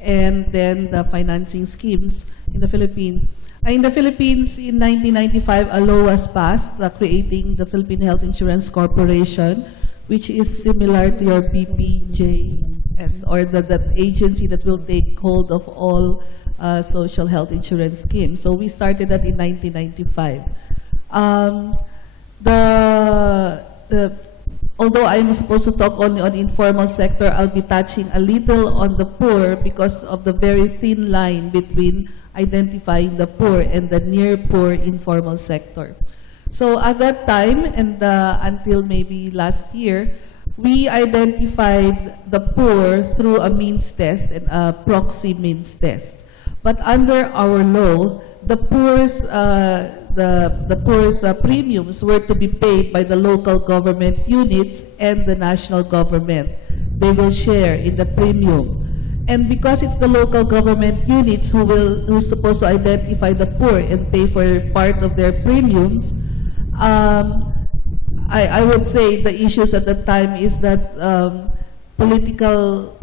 and then the financing schemes in the Philippines. In the Philippines, in 1995, a law was passed creating the Philippine Health Insurance Corporation, which is similar to your PPJS, or that agency that will take hold of all social health insurance schemes. So we started that in 1995. Although I'm supposed to talk only on informal sector, I'll be touching a little on the poor because of the very thin line between identifying the poor and the near poor informal sector. So at that time, and until maybe last year, we identified the poor through a means test and a proxy means test. But under our law, the poor's premiums were to be paid by the local government units and the national government. They will share in the premium. And because it's the local government units who's supposed to identify the poor and pay for part of their premiums, I would say the issues at the time is that political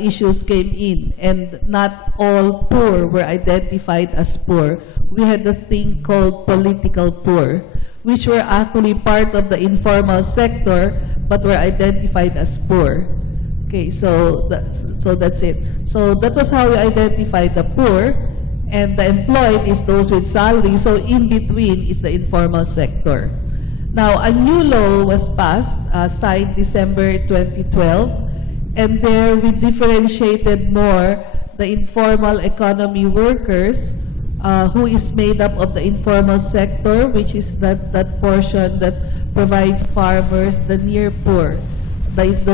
issues came in, and not all poor were identified as poor. We had a thing called political poor, which were actually part of the informal sector, but were identified as poor. Okay, so that's it. So that was how we identified the poor, and the employed is those with salary. So in between is the informal sector. Now, a new law was passed, signed December 2012, and there we differentiated more the informal economy workers, who is made up of the informal sector, which is that portion that provides farmers, the near poor.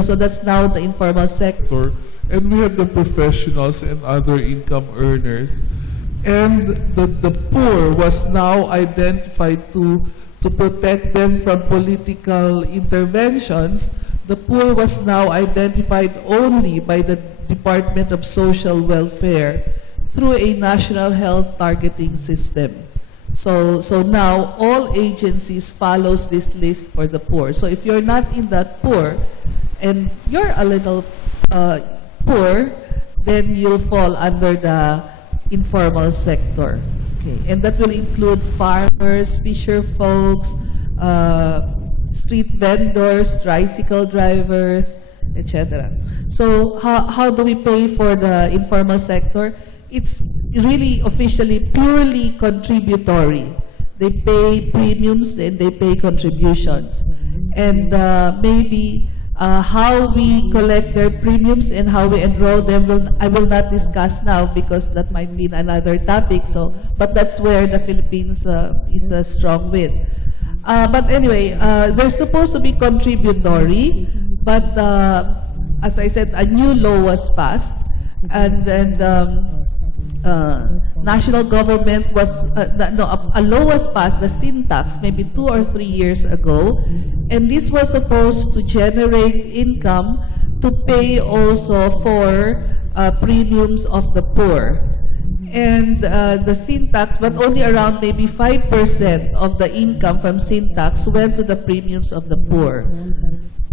So that's now the informal sector. And we have the professionals and other income earners. And the poor was now identified to protect them from political interventions. The poor was now identified only by the Department of Social Welfare through a national health targeting system. So now all agencies follows this list for the poor. So if you're not in that poor and you're a little poor, then you'll fall under the informal sector. Okay. And that will include farmers, fisher folks, street vendors, tricycle drivers, etc. So how do we pay for the informal sector? It's really officially purely contributory. They pay premiums and they pay contributions. And maybe how we collect their premiums and how we enroll them, I will not discuss now because that might be another topic. But that's where the Philippines is strong with. But anyway, they're supposed to be contributory, but as I said, a new law was passed, and national government was, a law was passed, the sin tax, maybe 2 or 3 years ago, and this was supposed to generate income to pay also for premiums of the poor. And the sin tax, but only around maybe 5% of the income from sin tax went to the premiums of the poor.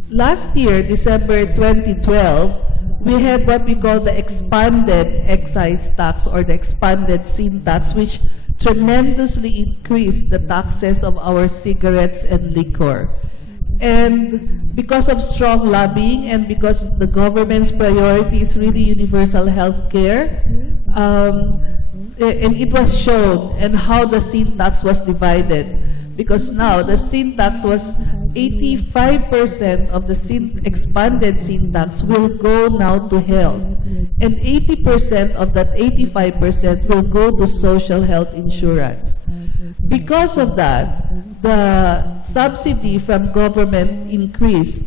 Last year, December 2012, we had what we call the expanded excise tax or the expanded sin tax, which tremendously increased the taxes of our cigarettes and liquor. And because of strong lobbying and because the government's priority is really universal health care, and it was shown and how the sin tax was divided. Because now the sin tax was 85% of the expanded sin tax will go now to health. And 80% of that 85% will go to social health insurance. Because of that, the subsidy from government increased.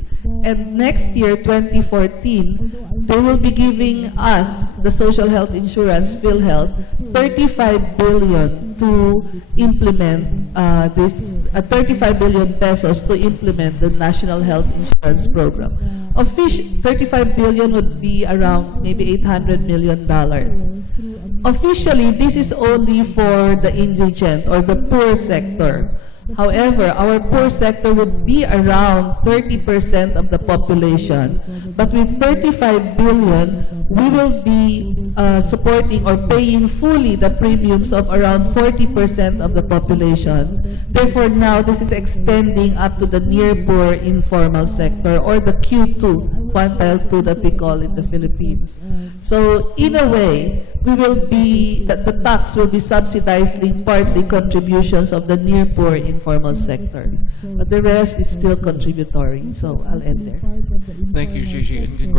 And next year, 2014, they will be giving us, the social health insurance, PhilHealth, 35 billion to implement 35 billion pesos to implement the National Health Insurance Program. 35 billion would be around maybe $800 million. Officially, this is only for the indigent or the poor sector. However, our poor sector would be around 30% of the population. But with 35 billion, we will be supporting or paying fully the premiums of around 40% of the population. Therefore, now this is extending up to the near poor informal sector, or the Q2, quantile 2 that we call in the Philippines. So in a way, we will be, the tax will be subsidizing partly contributions of the near poor informal sector. But the rest is still contributory. So I'll end there. Thank you, Gigi, and congrats.